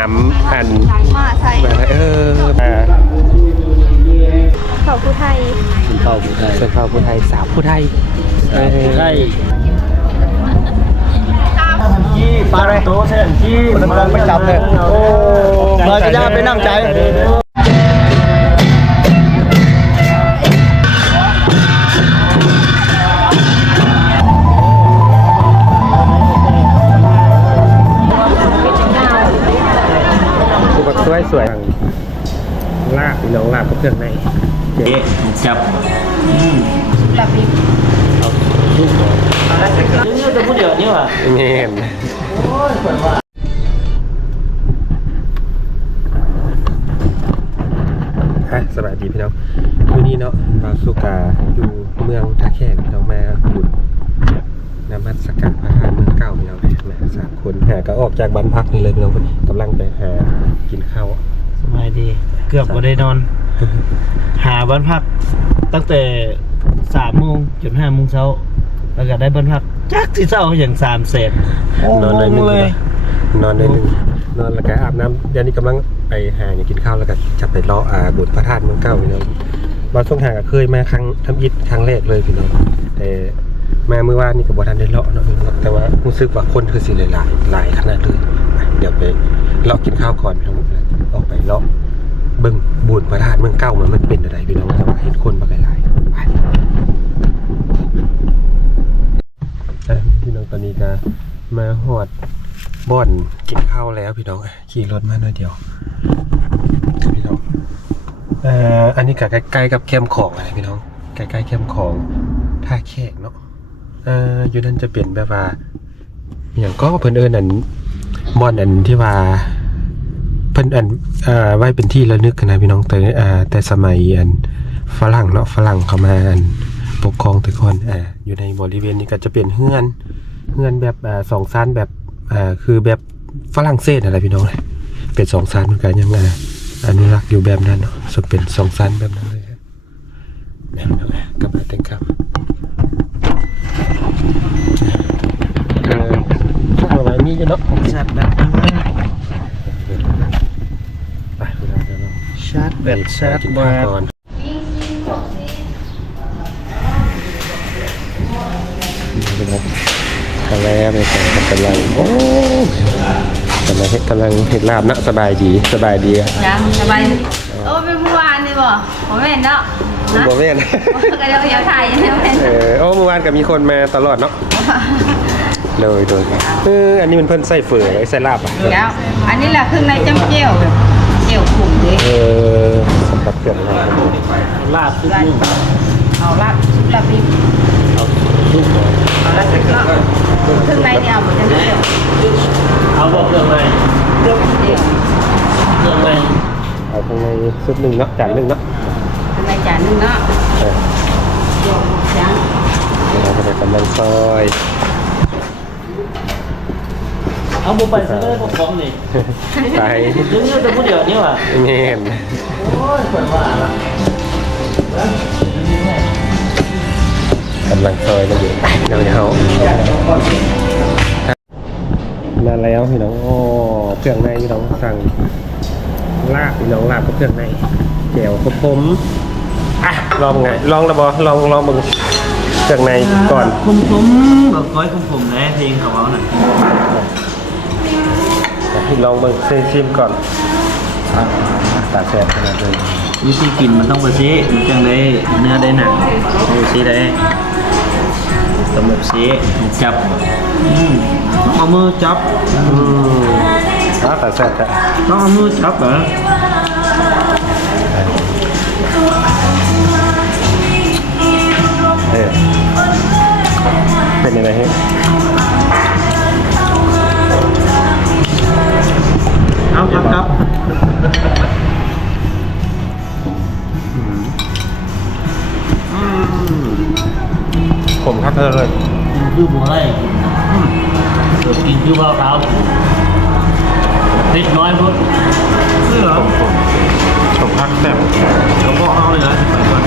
อันมาใช่เขาผู้ไทยเป็นเผ่าผู้ไทยเป็นเผ่าผู้ไทยสาวผู้ไทยผู้ไทยปลาโตเส้นที่มันมองไปจับเลยโอ้เราจะได้ไปนั่งใจสวยลาบพี่น้องลาบก็เครื่องในจับลาบิเอาลูกนี่จะพูดเดี๋ยวนี้ว่ะเงี้ยสบายดีพี่น้องวันนี้เนาะเราสุกาอยู่เมืองท่าแขกพี่น้องมาบุญนมัสการพระธาตุเมืองเก่าพี่น้องมา3 คนหาก็ออกจากบ้านพักนี่เลยพี่น้องกำลังไปหากินข้าวสบายดีเกือบบ่ได้นอนหาบ้านพักตั้งแต่3 โมงจน5 โมงเช้าแล้วก็ได้บ้านพักจักที่เช้าอย่าง3 เศษนอนเลยนอนแล้วก็อาบน้ำเดี๋ยวนี้กำลังไปหาอย่างกินข้าวแล้วก็จะไปเลาะบุญพระธาตุเมืองเก่าพี่น้องเราช่วงหาก็เคยมาครั้งทำอิฐครั้งแรกเลยพี่น้องแต่มาเมื่อวานนี่กับบทันได้เลาะเนาะแต่ว่ารู้สึกว่าคนคือสิหลายขนาดเลยเดี๋ยวไปเลาะกินข้าวก่อนพี่น้องออกไปเลาะเบิ่งบุญพระธาตุเมืองเก่ามันเป็นอะไรพี่น้องแต่ว่าเห็นคนมาหลายพี่น้องตอนนี้จะมาหอดบ่อนกินข้าวแล้วพี่น้องขี่รถมาหน่อยเดียวพี่น้องอันนี้ก็ใกล้ๆกับแคมป์ของอะไรพี่น้องใกล้ๆแคมป์ของท่าแขกเนาะอยู่นั่นจะเปลี่ยนแบบว่าอย่างก็เพิ่นอันบ่อนอันที่ว่าเพิ่นไว้เป็นที่ระลึกนะพี่น้องแต่สมัยอันฝรั่งเนาะฝรั่งเข้ามาอันปกครองแต่ก่อนอยู่ในบริเวณนี้ก็จะเป็นเฮือนแบบ2 ชั้นแบบคือแบบฝรั่งเศสอะไรพี่น้องเลยเป็น2 ชั้นเหมือนกันยังไงอนุรักษ์อยู่แบบนั้นเนาะส่วนเป็น2 ชั้นแบบนั้นเลยแบบนั้นเลยกลับมาแต่งครับช่วงอะไรมีอยู่เนาะชาร์จแบตไปเวลาจะลองชาร์จแบตก่อนกำลังไปกำลังโอ้กำลังเห็ดลาบนะสบายดียังสบายโอ้เป็นเมื่อวานนี่บ่ผมไม่เห็นเนาะบ่แม่นก็เดี๋ยวถ่ายยังไม่เห็นโอ้เมื่อวานก็มีคนมาตลอดเนาะเลยอันนี้มันเพิ่นใส่เฟือใส่ลาบอ่ะแล้วอันนี้แหละเครื่องในจ้ำเจียวแบบเจียวขุ่นดิสำหรับเครื่องลาบซุปนึ่งเอาลาบบิบเอาซุปเอาลาบเครื่องในเนี่ยเอาหมดจ้ำเจียวเอาบอกเครื่องในเครื่องในเอาข้างในซุป1เนาะจาน1เนาะเครื่องในจาน1เนาะยังเราจะกำลังซอยเอาบุไปซะเลยพวกของนี่ไปเรื่องจะพูดเดี๋ยวนี้ว่ะเงี้ยโอ้ยเปิดว่าละกำลังซอยแล้วอยู่เดี๋ยวมาแล้วพี่น้องโอ้เครื่องในพี่น้องสั่งลาบพี่น้องลาบกับเครื่องในแจ่วผมลองไงลองระบอลองมึงเครื่องในก่อนผมแบบก้อยผมนะเพลงเขาเอาหน่อยลองมึงชิมก่อนตาแสบขนาดเลยวิธีกินมันต้องไปซีมันจังได้เนื้อได้หนังดูซีได้สำหรับซีจับเอามือจับตาแสบจ้ะต้องเอามือจับเหรอเป็นยังไงฮะเอาครับผมครับเลยคือบัวอะไรกินคือว่าขาวนิดน้อยพุทธนี่เหรอผมพักแบบเขาบอกเอาเลยนะไปก่อน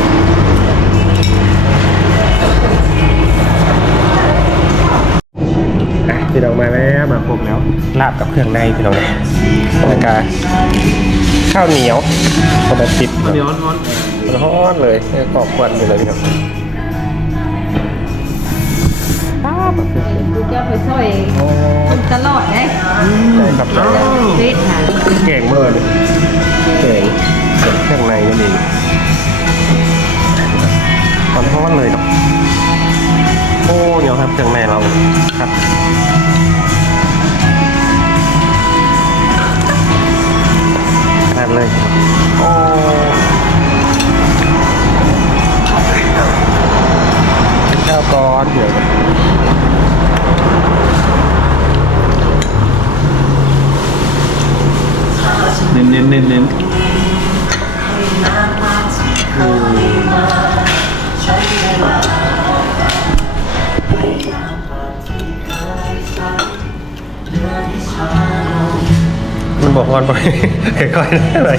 พี่น้องมาแล้วมาครบแล้วลาบกับเครื่องในพี่น้องแล้วก็ข้าวเหนียวคนละ10เหนียวร้อนเลยกรอบควันอยู่เลยพี่น้อง กูจะไปช่วยคนตลอดเลย กับ เฟซหา แกงเมื่อเลยแกงเครื่องในนั่นเองร้อนเลยเนาะโอ้เหนียวครับเครื่องในเราครับขนาดเลยโอ้ข้าวก้อนเดี๋ยวเน้นมันบอกวันไปค่อยๆได้ไหม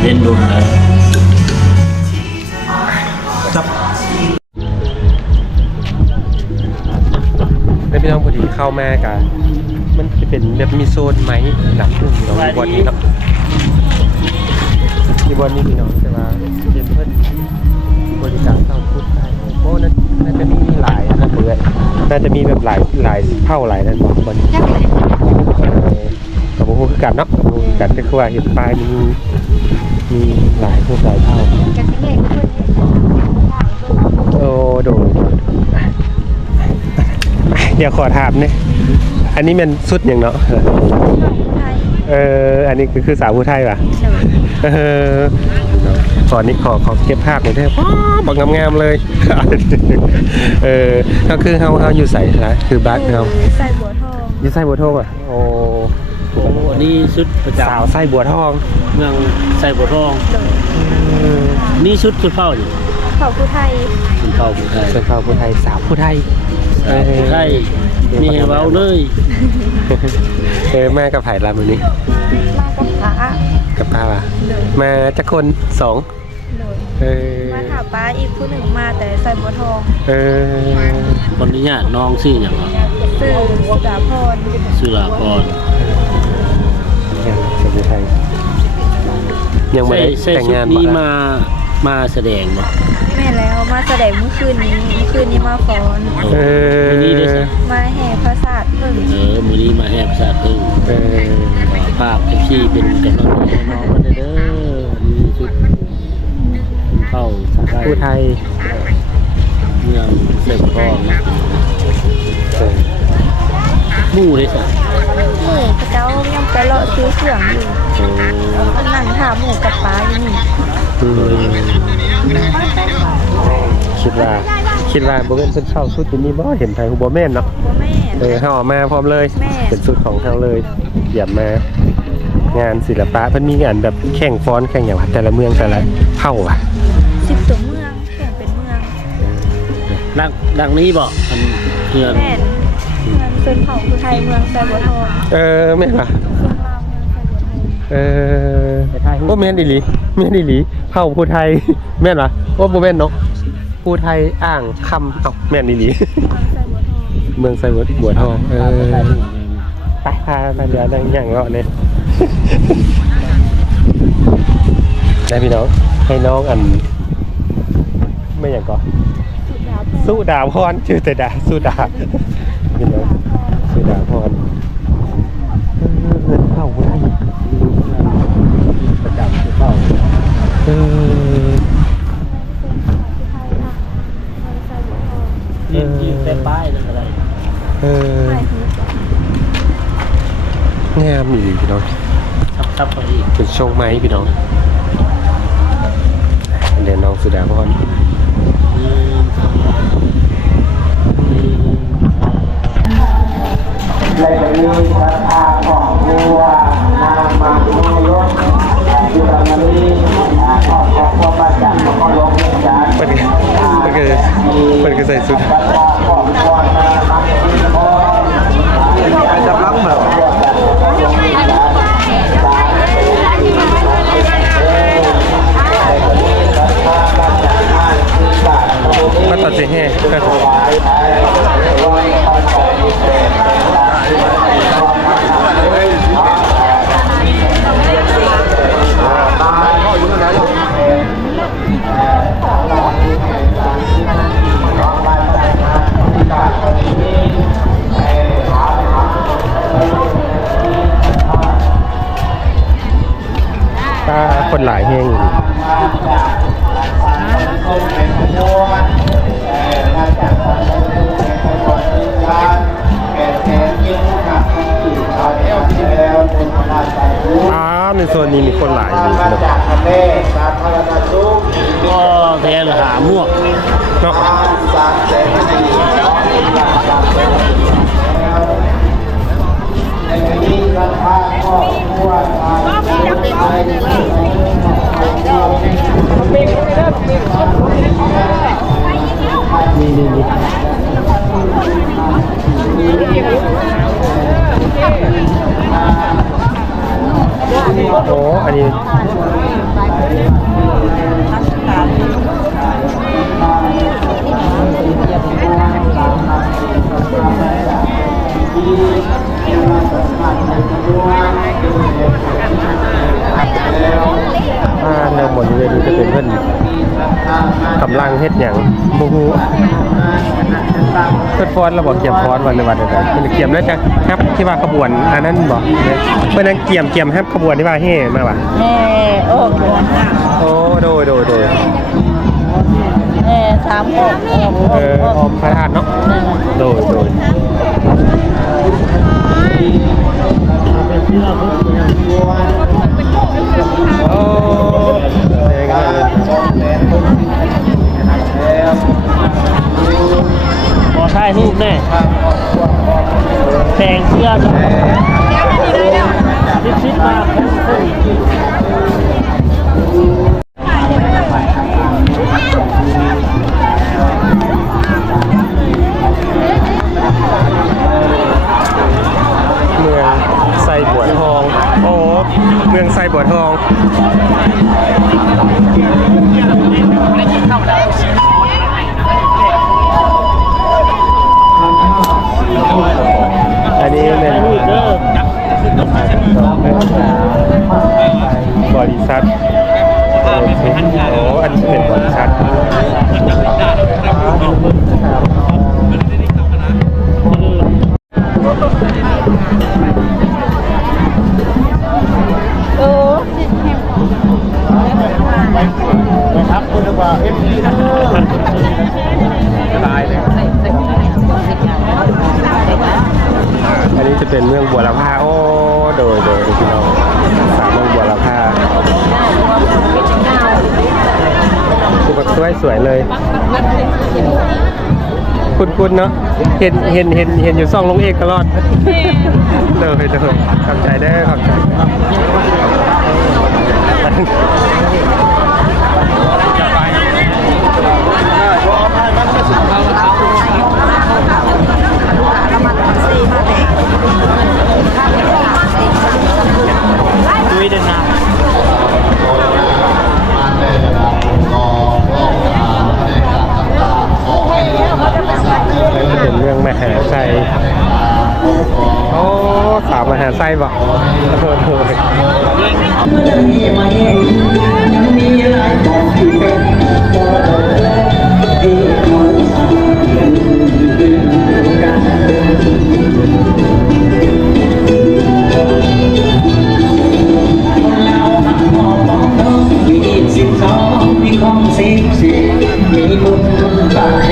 เล่นดุนเลย จับในพี่น้องพอดีเข้ามากันมันจะเป็นแบบมีโซนไหมหนักขึ้นเรามีบอลนี้ครับมีบอลนี้พี่น้องแต่ว่าเป็นเพื่อนบริการเข้าพูดได้โอ้น่าจะมีหลายนะเพื่อนน่าจะมีแบบหลายเท่าหลายนั่นบอกบอลนี้กับพวกคือกันเนาะกันก็คือว่าเห็นป้ายมีหลายพวกหลายเท่าโอ้โดนเดี๋ยวขอถามเนี่ยอันนี้มันสุดอย่างเนาะอันนี้คือสาวผู้ไทยป่ะขอเก็บภาพหน่อยได้บอกงามๆเลยก็คือเฮาอยู่ใส่ละคือบัคเฮาใส่บัวทองอยู่ใส่บัวทองอ่ะโอ้นี่ชุดประจำ สาวใส่บัวทองเมืองใส่บัวทองนี่ชุดคือเฝ้าอยู่ เผ่าผู้ไทย เป็นเฝ้าผู้ไทย เป็นเผ่าผู้ไทยสาวผู้ไทยผู้ไทยมีเว้าเลยแม่กับไผ่ลำวันนี้มากับป้าป่ะมาจากคน2มาถามป้าอีกผู้หนึ่งมาแต่ใส่บัวทองคนนี้เนี่ยน้องชื่ออย่างไรชื่อสุดาพรสุดาพรสาวผู้ไทยยังไม่ได้แต่งงานนี่มาแสดงเนาะแม่แล้วมาแสดงเมื่อคืนนี้มาฟ้อนมือนี้ได้สิมาแห่พระศาสตร์พึ่งมือนี้มาแห่พระศาสตร์พึ่งภาพที่เป็นกำลังใจน้องมาเด้อนี่ชุดเข้าผู้ไทยเมืองเสกทองนะหมู่ได้สิหมู่พระเจ้ายังไปเลาะซื้อเครื่องอยู่นั่งถามหมู่กับป้าอยู่นี่คิดว่าบ่เป็นเข้าสุดนี้บ่เห็นไทยบ่แม่นเนาะบ่แม่นเฮาออกมาพร้อมเลยเป็นสุดของเฮาเลยเยี่ยมมางานศิลปะเพิ่นมีงานแบบแข่งฟ้อนแข่งอย่างแต่ละเมืองแต่ละเผ่าอ่ะ10ตัวเมืองแข่งเป็นเมืองดังนี้บ่อันเฮือนแม่นเป็นเผ่าผู้ไทยเมืองไซบัวทองแม่นป่ะว่าแม่นอีหลีเผ่าผู้ไทยแม่นป่ะว่าบ่แม่นเนาะผู้ไทยอ่างคำแม่นอีหลีเมืองไซบัวทองไปพามาเดี๋ยวดังอย่างเงาะเนี่ยได้พี่น้องให้น้องอันไม่อย่างก่อนสุดาพรชื่อแต่ดาสุดาพี่น้องสุดาพรเข้าผู้ไทยประจำคือเข้ายืนเต็มป้ายนั่นอะไรงามอีกพี่น้องทับไปอีกเป็นโชคไหมพี่น้องเดี๋ยวน้องสุดาพรและจะมีศรัทธาของบัวนางมาตุยศอยู่ตรงนี้ขอพระมาจากพระลงจานมันก็ใส่สุดจับล้ำเหรอมาตัดเสียงแห่ คนหลายแห้งอยู่ในโซนนี้มีคนหลายอยู่ครับ ก็แทนหาม่วง เนาะนี่โอ้อันนี้แนวหมดเลยนี่จะเป็นเพื่อนกำลังเฮ็ดอย่างบูฮูเพื่อนฟอนเราบอกเกี่ยมฟอนวันในวันเดียวกันเพื่อนเกี่ยมแล้วจะครับที่ว่าขบวนอันนั้นบอกเพื่อนนั่งเกี่ยมครับขบวนที่ว่าเฮ่มาว่ะ แม่โอ้ โอ้โดย แม่สามออก พระธาตุเนาะโดยโอ้พอถ่ายรูปแน่แต่งเสื้อชิดมาเมืองไซบัวทองโอ้เมืองไซบัวทองอันนี้เป็นบริษัทโอ้อันนี้เป็นบริษัทครับคุณจะว่าตายเลย อันนี้จะเป็นเมืองบัวลำพาโอ้โดยพี่น้องสามเมืองบัวลำพาคือแบบสวยเลยคุณเนาะเห็นอยู่ซ่องลงเอกตลอดเดินขอบใจได้ขอบใจคุยเดินนาเป็นเรื่องมหาไซโอ้สาวมหาไซบอกมีของสิ่งมีบุญบาเฮ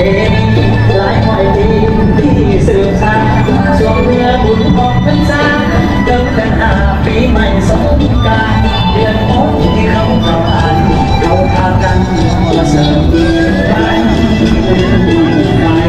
หลายหอยดีที่สืบสานช่วงเรือบุญของพรรษาเดิมกันปีใหม่สงกรานต์เดือนพ้นที่เขาผ่านเขาพากันมาเสริมบ้านไทย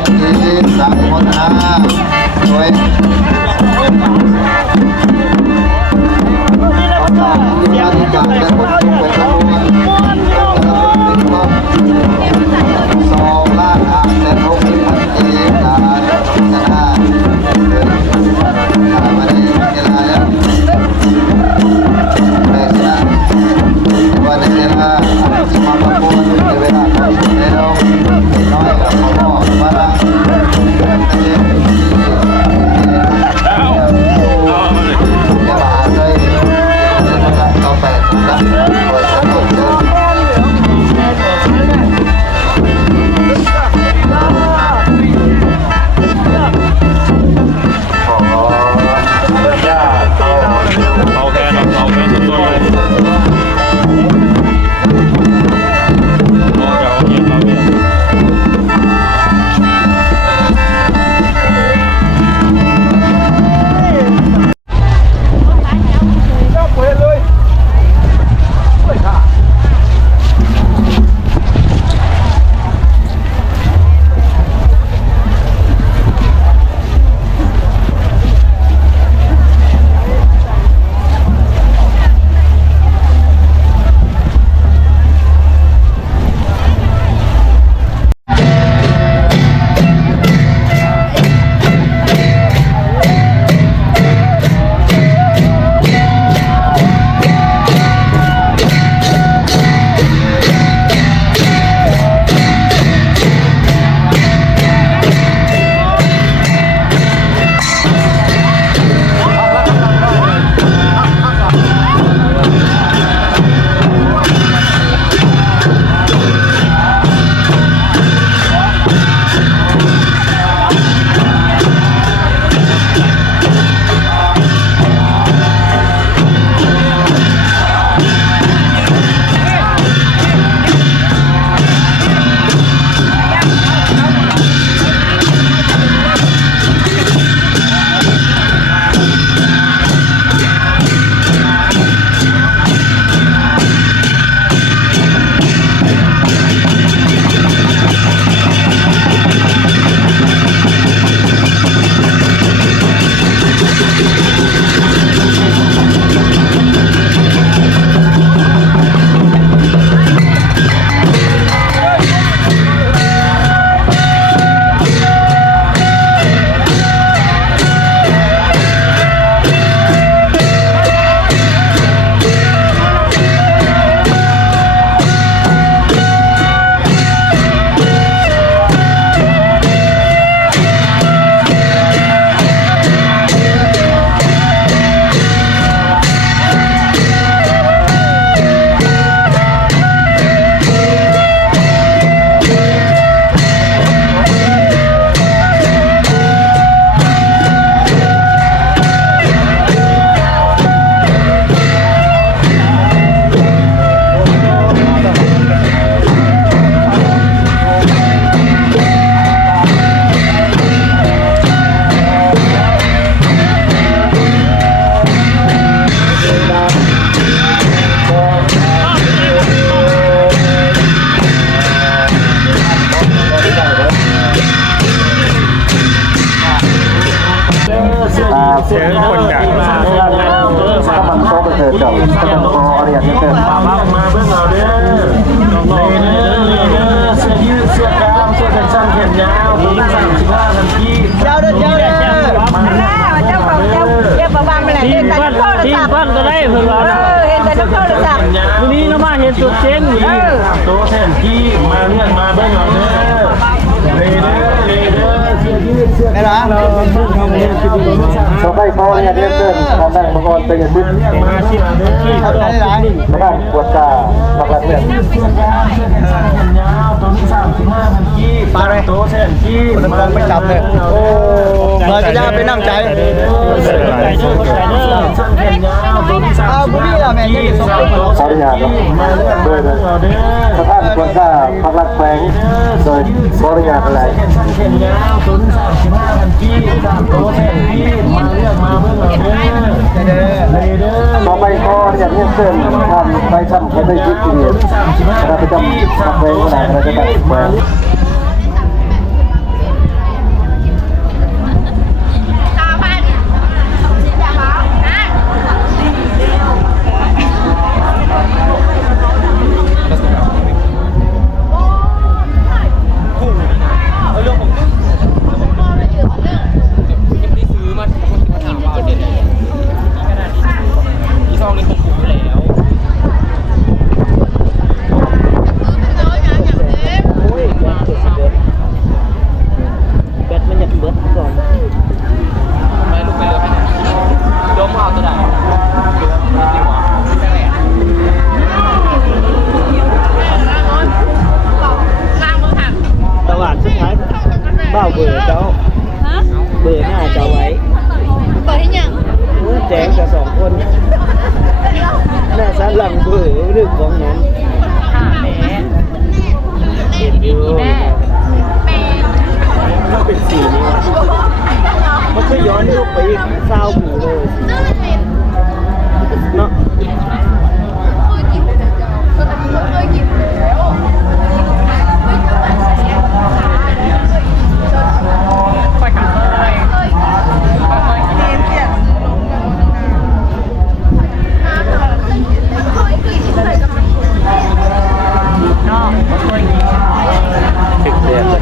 นดีสังคนอาโดยการจากแต่คนทุกเป็นจำนวน2 ล้าน5 แสน 6 หมื่นกีการชนะมาได้เวลาแล้วได้ชนะวันนี้นะที่มาประมูลในเวลาของเราน้อยกับพ่อมาละอย่าบาดเลยนะครับต่อไปนะตัวสนุกเลยเอาแค่สุดๆเลยเอาเย็นเอาเย็น เสียงคนดัง ถ้ามันโตไปเถิดเจ้าก็จะพออะไรอย่างนี้เถิด มาเบิ่งเอาเด้อเสื้อยืดเสื้อกล้ามเสื้อแขนสั้นแขนยาวตัวนี้35 นาทีเจ้าเด้อ เจ้าของเจ้าประวังไปไหนเห็นแต่น้ำโทรศัพท์ ก็ได้เพิ่นว่า เห็นแต่น้ำโทรศัพท์ วันนี้เรามาเห็นสุดเจนนี่โตแทนที่มาเรียกมาเบิ่งเอาเด้อเลยเด้อเสื้อยืดเสื้อกล้ามเราเบิ่งเอาเด้อคือดีมาก เขาไม่พอเนี่ยเดือนเกินทำได้บางคนเป็นอย่างนี้ มาสิเด้อทำได้หลาย ไม่ได้ปวดตาหลักๆเนี่ย เสื้อกล้ามเสื้อแขนสั้นแขนยาวตัวนี้35 นาทีโตแทนที่มาไม่จับเลยโอ้เราจะไปนั่งใจเอาบุรีล่ะแม่ที่สอง ขออนุญาตด้วยนะถ้าท่านปวดตาพักรักแฝงโดยขออนุญาตอะไร เข็นยาว0 35 นาที3โตแทนที่มาเรียกมาเบิ่งเอาเด้อ ต่อไปขออนุญาตเรียนเชิญท่านไปทำไปได้ที่ที่นี่เราไปจำแฝงอะไรจะได้แฝง เบ้าเบอร์เจ้า ฮะ เบอร์หน้าเจ้าไว้ เปิดให้ยัง แจ้งกับสองคนหน้าซ้ายหลังเบอร์เรื่องของนั้นเห็นอยู่มันเป็นสีนี้มันก็ย้อนยุคไปอีกเศร้าหมู่เลยเนาะถึกเดือนเลย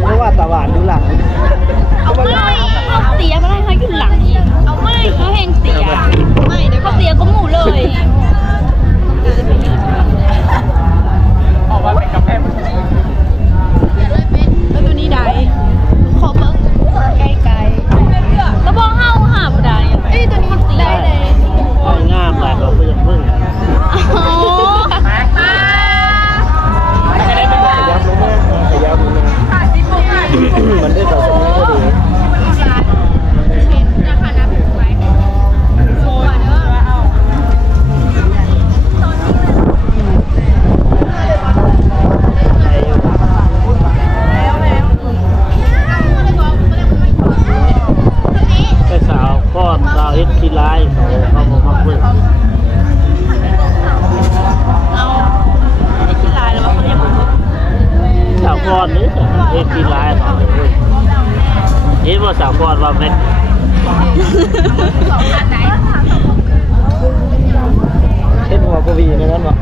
เพราะว่าตะวันดูหลัง เอาไม่เอาเสียมาได้เขาอยู่หลังอีกเอาไม่เขาแหงเสียไม่เดี๋ยวเขาเสียก็หมู่เลยออกมาเป็นกาแฟแล้วตัวนี้ได้ขอเบิ้งไกลๆแล้วบอกเฮาหาบ่ได้เอ้ยตัวนี้ได้เลย งามหลายเราก็ยังเพิ่ง อ๋อ ขยับลงมาขยับลงมามันได้ต่อสมัยก็ดีไปสาวก้อนดาวเอ็ดทีไลน์เขามาเพิ่ง เอาไอ้ที่ลายแล้วว่าเขาเรียกมัน สาวก้อนนี่เอ็ดทีไลน์เขาเพิ่งนี่ว่าสาวก้อนว่าเป็นเห็นหัวกวีในนั้นวะ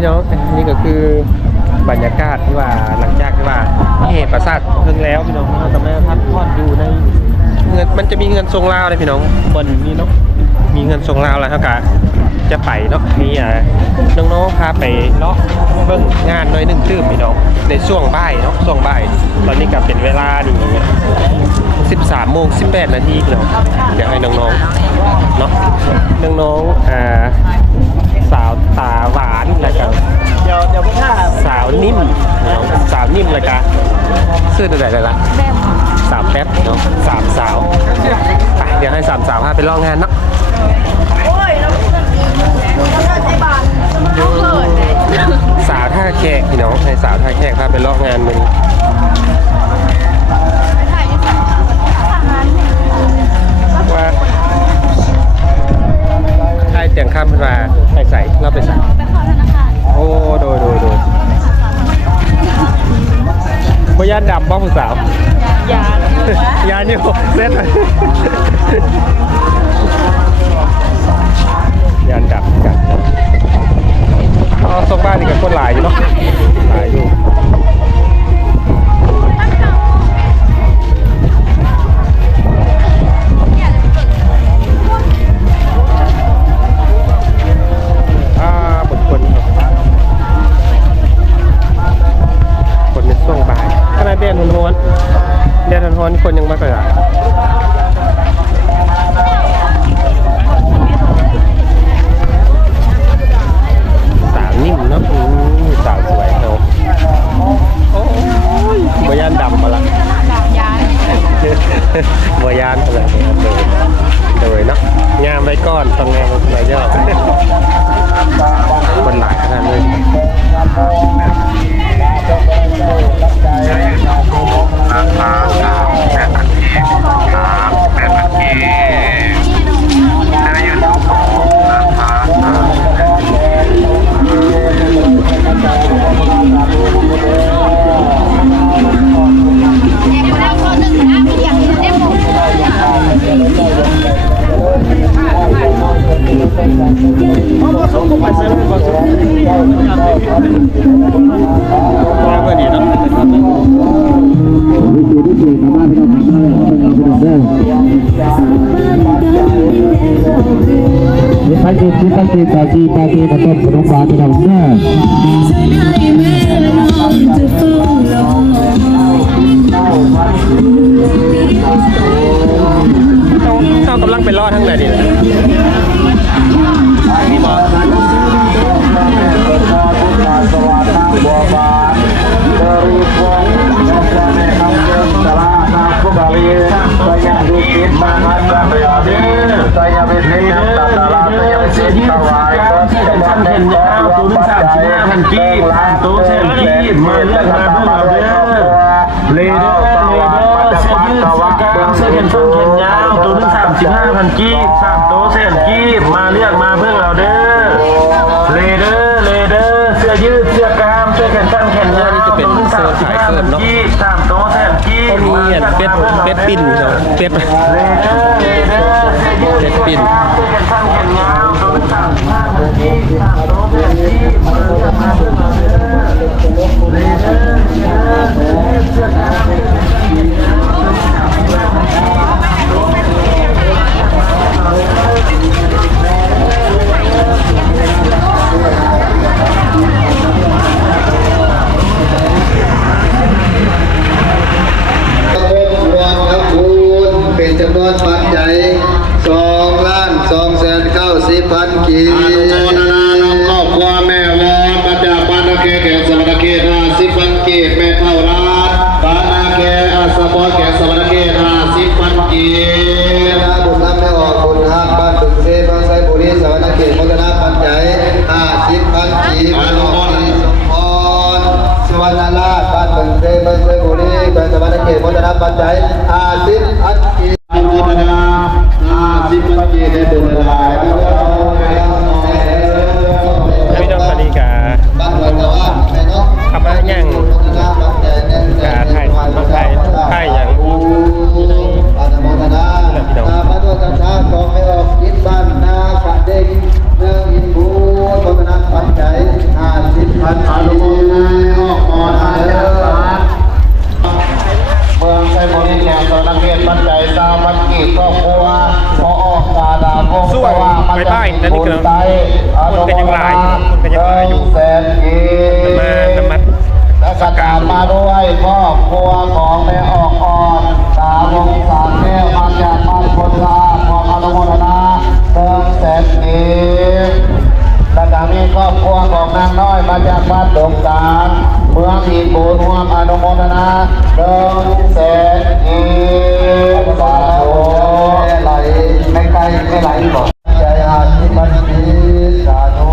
พี่น้องนี่ก็คือบรรยากาศที่ว่าหลังจากที่ว่าเหตุประสาทเพิ่งแล้วพี่น้องเราจะมาพักผ่อนอยู่ในเงินมันจะมีเงินทรงลาวเลยพี่น้องบนนี้เนาะมีเงินทรงลาวแล้วเท่ากับจะไปเนาะมีน้องๆพาไปเลาะเบิ่งงานหน่อยหนึ่งตื้มพี่น้องในช่วงบ่ายเนาะช่วงบ่ายตอนนี้ก็เป็นเวลานี่13:18 นาทีพี่น้องเดี๋ยวให้น้องๆเนาะน้องๆสาวตาหวานแล้วก็ เดี๋ยวพวกข้า สาวนิ่มสาวนิ่มแล้วก็ซื้อตัวไหนเลยล่ะสาวแป๊บเนาะสามสาวไปเดี๋ยวให้สามสาวพาไปลองงานเนาะสาวท่าแขกพี่น้องให้สาวท่าแขกพาไปลองงานมึงว่าใครเตียงข้ามมาไปใส่เราไปใส่ ไปขอธนาคาร โอ้โดยบ่ย่านดำบ้าผู้สาวย ายาเนี่ยเซ็ตยานดับกันส่งบ้านนี่กับคนหลายอยู่เนาะหลายอยู่บนคนในช่วงบ่ายขณะแดดร้อนแดดร้อนคนยังไม่ไปอ่ะสาวนิ่มเนาะสาวสวยเนาะโอ้ยบยานดำมาละบยานอะไรโดยเนาะงามไว้ก่อนต้องงามไว้ย่อคนหลายขนาดนี้ มาเพื่อนนี่เนาะ ไปจีไปจีไปจีไปจีกระต้นขนมหวานที่เราเนี่ย เรากำลังไปรอดทั้งไหนดีนะนี่บอsaya bisnisnya tata saya bisnis kawaiฉันเห็นยาวตัวนึง35,000กีบตัวเส้นกีบมาเลือกมาเพื่อเราเลเดอร์เสื้อยืดเสื้อกล้ามเสื้อแขนสั้นแขนยาวตัวนึง35,000กีบ3ตัวเส้นกีบมาเลือกมาเพื่อเราเด้อเลเดอร์เสื้อยืดเสื้อกล้ามเสื้อแขนสั้นแขนยาวตัวนึง35,000กีบ3ตัวเส้นกีบ มีเป็ดปิ้นเนาะเป็ดปิ้นเป็นจำนวนปัจจัย2,290,000 กีบอนุโมทนาน้องครอบครัวแม่วอนปัจจาปานาเคแก่สวรรค์เขต50,000 กีบแม่เท่าร้านปานาเคอาสมอแก่สวรรค์เขต50,000 กีบนาบุญนำไม่ออกบุญหักบ้านตึกเซบางไซบุรีสวรรค์เขตโมทนาปัจจัย50,000 กีบอนุโมทนาสมพรสวรรณราชบ้านตึกเซบางไซบุรีแก่สวรรค์เขตโมทนาปัจจัย50,000 กีบอนุโมทนา50,000 กีบได้บุญหลายพี่น้องตอนนี้กะขับมาย่างกะไทยอย่าง อนุโมทนาพระโตจันทร์กองไม่ออกกินบ้านนาขัดเด็กเนื้ออินบูโมทนาปัจจัย50,000 อนุโมทนาออกมอทาเเมืองไซบุรีแก่สวรรค์เขตปัจจัย3,000 กีบครอบครัวพอออกกาดาพงศ์ว่ามาจากคนไทยอนุโมทนา100,000 กีบ น้ำมัด และกระดาษมาด้วยครอบครัวของแม่ออกอ่อนตาวงสารแก้วมาจากบ้านคนลาขออนุโมทนา100,000 กีบและก็มีครอบครัวของนางน้อยมาจากบ้านดงสารเมืองอินบูรวมอนุโมทนา100,000 กีบสาธุไหลไม่ไกลไม่ไหลบอกใจอาทิตย์มันดีสาธุ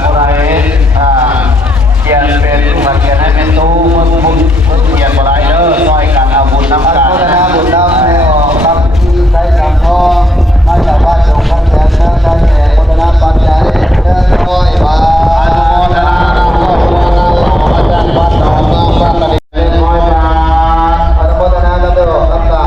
ผู้ใดเขียนเป็นมาเขียนให้เป็นตู้บุญเขียนบ่ได้เด้อซอยกันเอาบุญน้ำกันนะบุญน้ำให้ออกครับใช้กับพ่อมาจากบ้านสงฆ์แสนนะใช้แก่โมทนาปัจจัยเดินน้อยมาอนุโมทนาครอบครัวนามาจากบ้านหนองบางบ้านตะลิงน้อยมาอนุโมทนากับเด้อคำกา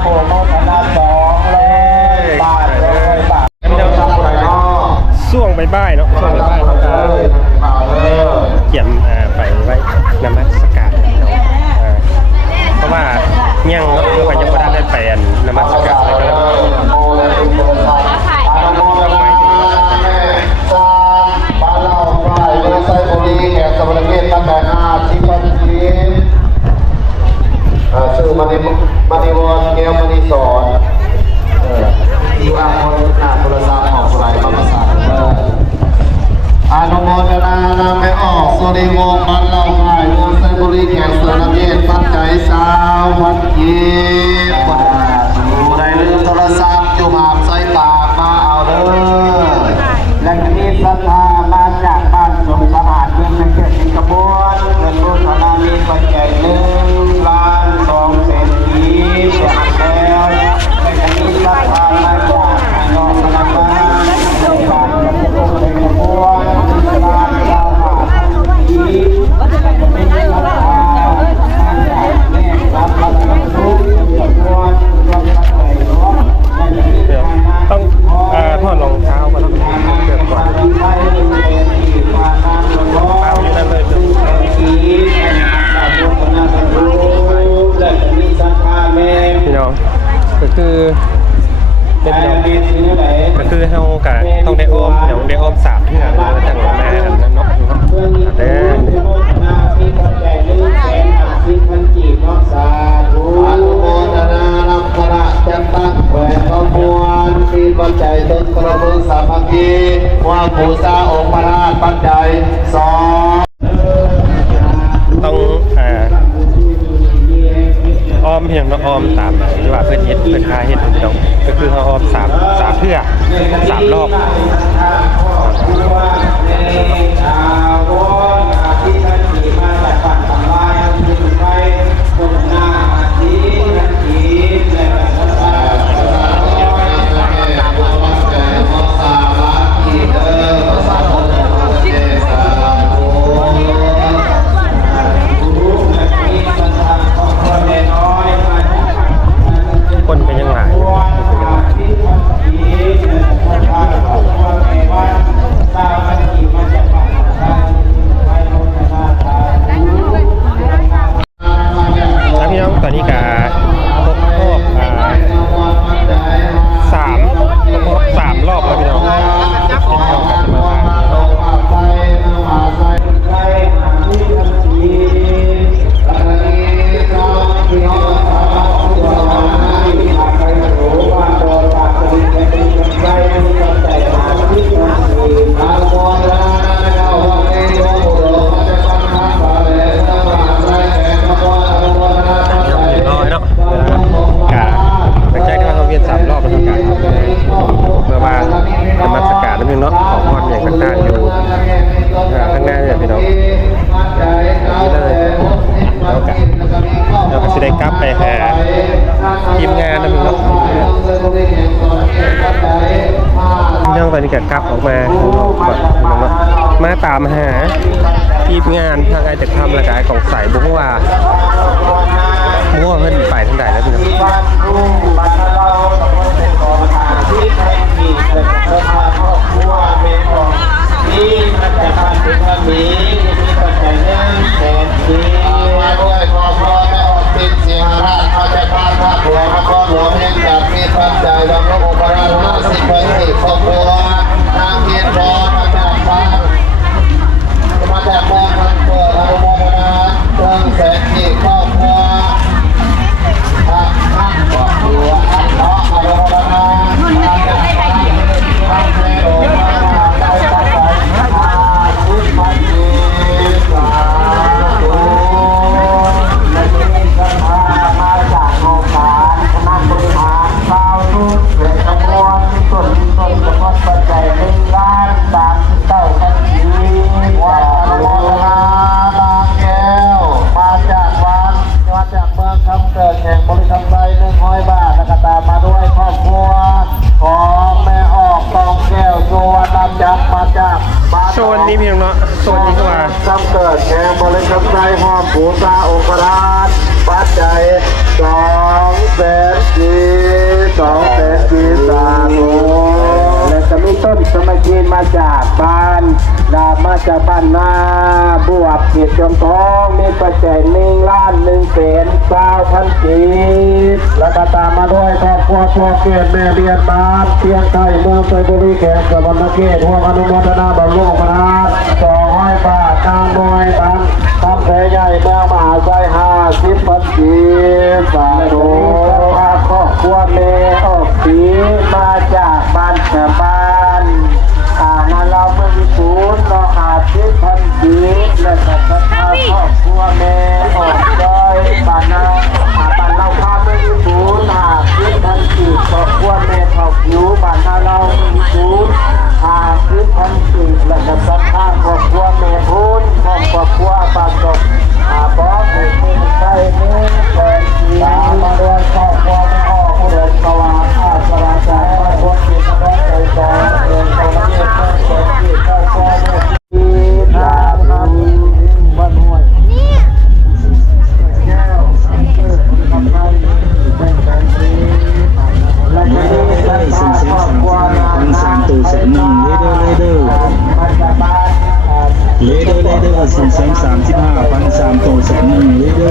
โปรโมทนา200 บาท100 บาท ช่วงบ่ายๆเนาะช่วงบ่ายๆเขาจะเขียนไปไว้นมัสการเนาะเพราะว่ายังเนาะคือว่ายังไม่ได้ไปนมัสการอะไรก็แล้ว ชื่อมณีวรแก้วมณีสอนที่ว่าคนหน้าโทรศัพท์ออกสลายมาประสานอนุโมทนานาไม่ออกสุริวงศ์มันเล่าง่ายเมืองไซบุรีแขกเสือระเบียดปัจจัยสาววัดเย็บผู้ใดลืมโทรศัพท์อยู่หาบใส่ปากมาเอาเด้อ และก็มีศรัทธามาจากบ้านสมสะอาดเมืองในเขตสิงคโปร์เงินรุ่นธนามีปัจจัย1,200,000 กีบจากแล้วและก็มีศรัทธามาจากนอกพนักงานในการกระทรวงสิงคโปร์การเจ้าหากีบและก็มีศรัทธามาจากแม่รับพระสุขจำนวนรวมปัจจัยรวมและก็มี เดี๋ยวต้องถอดรองเท้าก่อนนะเกือบก่อนเท้าอยู่นั่นเลยพี่น้องก็คือเป็นพี่น้องก็คือเฮากะต้องได้อ้อมเดี๋ยวได้อ้อม3เทื่อแล้วจังมานั่นเนาะเด้อ อนุโมทนานับคณะจันตักแหวนขบวนมีปัจจัยต้นกระเบื้องสามัคคีว่าภูษาองค์พระราชปัจจัย2ต้องอ้อมเพียงเนาะอ้อมตามที่ว่าเพื่อนเฮ็ดเพื่อนพาเฮ็ดพี่น้องก็คือเขาอ้อม3เทื่อ3รอบคนเป็นยังไงพี่น้องตอนนี้กะครบรอบ3รอบแล้วพี่น้องเป็นน้องกันมาทาน3 รอบแล้วกันเมื่อวานนมัสการนั่นเองเนาะของพรอย่างต่างๆอยู่ข้างหน้าเนี่ยพี่น้องนี่เลยเราก็จะได้กลับไปหาทีมงานนั่นเองเนาะพี่น้องตอนนี้ก็กลับออกมาก่อนเนาะมาตามหาทีมงานทางไอจากทำระกายของใส่บุ้งว่าเพิ่นไปทางใดแล้วพี่น้องมาด้วยขอบคุณแม่ออกติดเสียราชเขาจะพาพระหลวงนครหลวงเนื่องจากมีปัจจัยบำรุงอุปราช50 ปีครอบครัวนางเกียรติพรมาจากบ้านมาจากบ้านมันเกิดอนุโมทนาเรื่องแสนที่ครอบครัวพระครอบครัวอันเนาะอนุโมทนามาจากบ้านพระแม่โอมาใจปัจจัย50 ปีสาธุ และมีศรัทธามาจากโรงการคณะบริหารชาวทุกและจำนวนที่ส่วนจำนวนปัจจัย1,39,000 กีบว่าอนุโมทนาบางแก้วมาจากวัดมาจากเมืองคำเกิดแห่งบริษัทใด100 บาทและก็ตามมาด้วยครอบครัวของแม่ออกตองแก้วสุวรรณจักรมาจากบ้าน โซนนี้เพียงเนาะโซนนี้ก็ว่า คำเกิดแห่งบริษัทใดหอมปูซาองค์ราชปัจจัย200,000 กี มัคคีมาจากบ้านมาจากบ้านนาบวบเขตจอมทองมีปัจจัย1,190,000 กีบแล้วก็ตามมาด้วยครอบครัวตัวเกศแม่เรียนบ้านเพียงไทยเมืองไซบุรีแขกสวรรณเขตพวกอนุโมทนาบำรุงพระราช200 บาทนางมวยตังทำแผลใหญ่เมืองมหาไซ50,000 กีบสาธุครอบครัวเมออกสีมาจากบ้านแถวบ้านนั่นเราเมื่อมีศูนย์เรา50,000 กีบและก็ครอบครัวเมออกจอยบ้านนาบ้านเราข้ามเมื่อมีศูนย์50,000 กีบครอบครัวเมเท่าผิวบ้านนาเราเมื่อมีศูนย์50,000 กีบและก็ครอบครัวเมพุนครอบครัวปากจบบอสเป็นใช่เนื้อแกงกีฬามาเรียนครอบครัวไม่ออกผู้เดินสว่างสว่างใจมาพ้นจิตมาใจใจเดินไปเรื่อยๆเดินที่ครอบครัวไม่กีฬาทำวันหวยแก้วทำไมเป็นแบบนี้และไม่ได้สร้างครอบครัวทั้ง3 ตัว1เลยเด้อมันจะบ้านเลยเด้อ235,000 3 ตัว1เลยเด้อ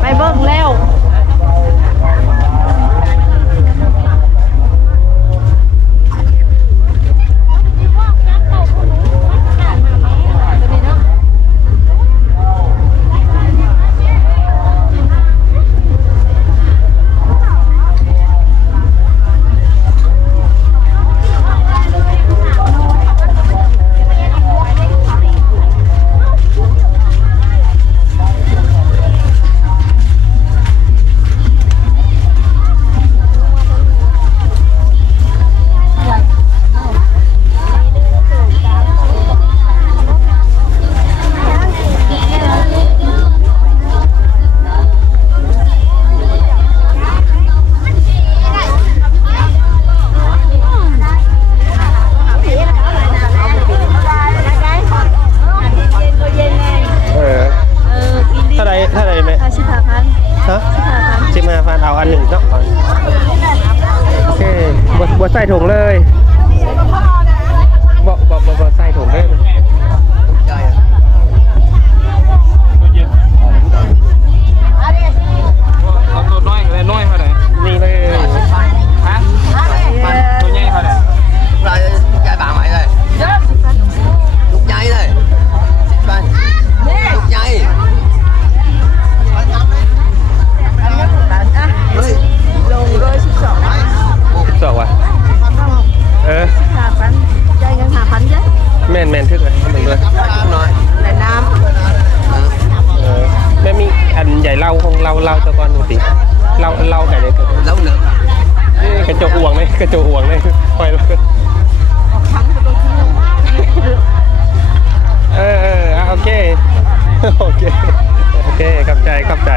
ไปเบิ่งแล้วเอาอัน1เนาะโอเคบ่ใส่ถุงเลยบ่ใส่ถุงเลยเอาตัวน้อยเลยน้อยเท่าไหร่ นี่เลย ฮะตัวใหญ่เท่าไหร่ Rồi, chạy bạn mày rồi. Lúc nhảy rồi. Lúc nhảy. Ơi, lùn rồi sức sọ. สอกว่ะใจเงิน5,000จ้ะ แม่นทึกเลยทำด้วย Rồi. และน้ำ แม่มีอันใหญ่เล่าของเราตะกอนปกติเล่าไก่เลย Lâu nữa. กระจกอ่วงเลยปล่อยแล้วโอเคขอบใจ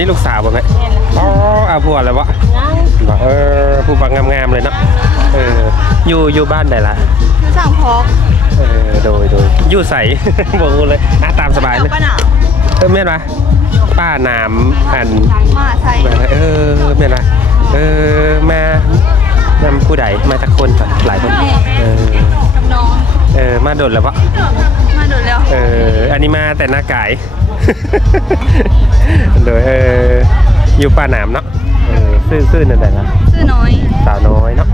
นี้ลูกสาวบ่แม่อ๋อเอาผัวแล้ววะผู้บังงามๆเลยเนาะอยู่บ้านไหนล่ะ คือสั่งพอก โดยอยู่ใส่ บอกเลยตามสบายเลย ป้าหนาว แม่นปะป้าหนามอัน มาใส่ แม่นปะมานำผู้ใดมาจากคนหลายคน กับน้อง มาโดดแล้วปะ มาโดดแล้ว อันนี้มาแต่หน้ากาย โดยอยู่ป้าหนามเนาะซื่อนั่นแหละนะ ชื่อน้อย สาวน้อยเนาะ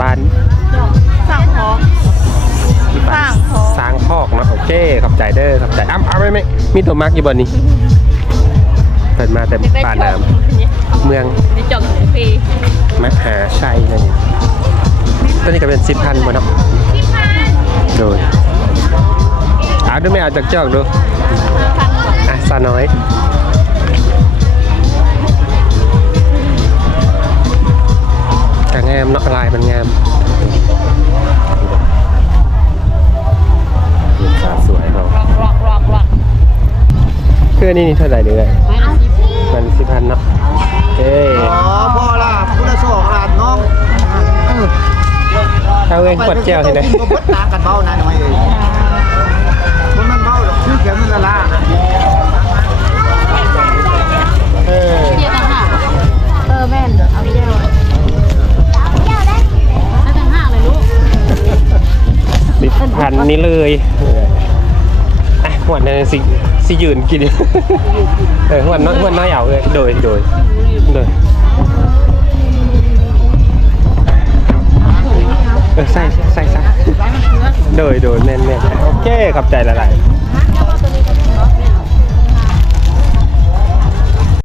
บ้าน สั่งพอกสร้างพอก สร้างพอกเนาะโอเคขอบใจเด้อขอบใจเอาไม่มีตัวมักอยู่บนนี้เปิดมาแต่ป่าน้ำเมือง มีจอกฟรี มหาชัยเลยตัวนี้ก็เป็น10,000บ่เนาะโดยดูไม่เอาจากจอกดูสาวน้อยกางามเนาะลายมันงามสาวสวยเรา ร็อก คือนี่เท่าไหร่เดือนมัน10,000เนาะเอ้ย อ๋อพ่อล่ะผู้ละ2ล้านน้อง เอาเองกดแก้วเห็นไหม ก็บดตากันเบานะหน่อยมันเบาหรอกคือแขนมันละลา เดียวกันค่ะแม่นเอาแก้วน่าจะ5เลยลูก 10,000นี่เลยหวานนั่นสิยืนกินหวานน้อยเอาเลยโดยใส่โดยแน่นโอเคขอบใจหลายๆ